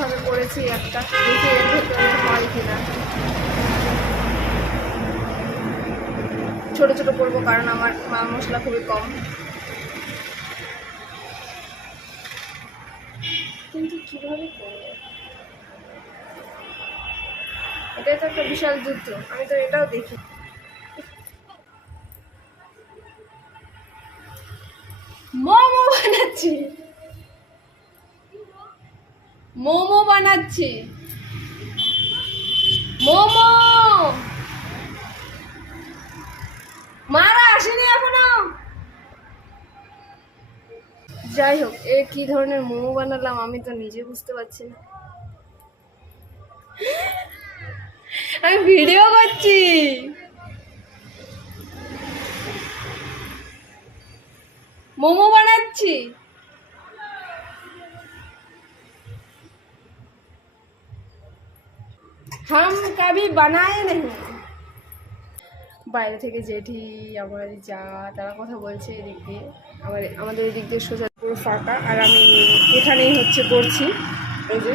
ভাবে করেছি একটা, দেখি এর ভেতরে হয় কিনা। ছোট ছোট করবো কারণ আমার মাল মশলা খুবই কম। কিন্তু কিভাবে করবো, এটাই তো একটা বিশাল যুদ্ধ, আমি তো এটাও দেখি। মোমো বানাচ্ছি, মোমো বানাচ্ছি, মোমো। মারা আসেনি এখনো। যাই হোক, এ কি ধরনের মোমো বানালাম আমি তো নিজে বুঝতে পারছি না। আমি ভিডিও করছি। মোমো বানাচ্ছি। হাম কবি বানায়ে नहीं। বাইরে থেকে জেঠি আমার যা তারা কথা বলছে এদিক দিয়ে, আমাদের এদিক দিয়ে সোজা পুরো ফাঁকা, আর আমি এখানেই হচ্ছে করছি। এই যে,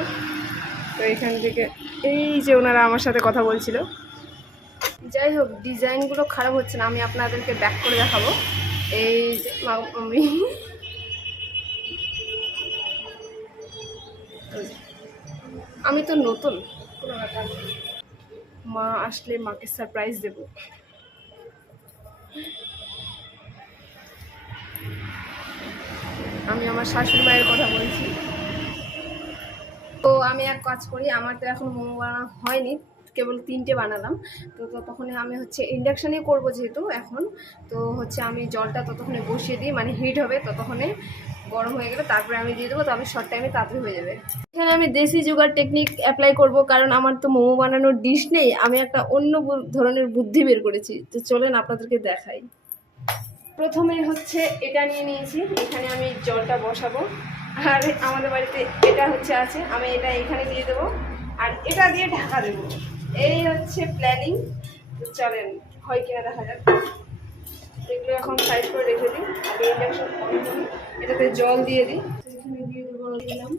তো এখান থেকে এই যে ওনারা আমার সাথে কথা বলছিল। যাই হোক, ডিজাইনগুলো খারাপ হচ্ছে না, আমি আপনাদেরকে ব্যাক করে দেখাবো। এই যে আমি তো নতুন, কোনো ব্যাপার না। মা আসলে মাকে সারপ্রাইজ দেব। আমি আমার শাশুড়ি মায়ের কথা বলছি। তো আমি এক কাজ করি, আমার তো এখন মোমো বানানো হয়নি, কেবল 3টে বানালাম। তো ততক্ষণে আমি হচ্ছে ইন্ডাকশানেই করবো যেহেতু এখন, তো হচ্ছে আমি জলটা ততক্ষণে বসিয়ে দিই, মানে হিট হবে, ততক্ষণে গরম হয়ে গেলে তারপরে আমি দিয়ে দেবো, তো আমি শর্ট টাইমে তাড়াতাড়ি হয়ে যাবে। এখানে আমি দেশি জোগাড় টেকনিক অ্যাপ্লাই করব, কারণ আমার তো মোমো বানানোর ডিশ নেই, আমি একটা অন্য ধরনের বুদ্ধি বের করেছি। তো চলেন আপনাদেরকে দেখাই। প্রথমে হচ্ছে এটা নিয়ে নিয়েছি, এখানে আমি জলটা বসাবো, আর আমাদের বাড়িতে এটা হচ্ছে আছে, আমি এটা এখানে দিয়ে দেবো, আর এটা দিয়ে ঢাকা দেবো। এই হচ্ছে প্ল্যানিং। তো চলেন হয় কিনা দেখা যাক। এগুলো এখন সাইড করে রেখে দিই, আগে ইন্ডাকশন অন করি, এটাতে জল দিয়ে দিই। এখানে দিয়ে দেবো, দিলাম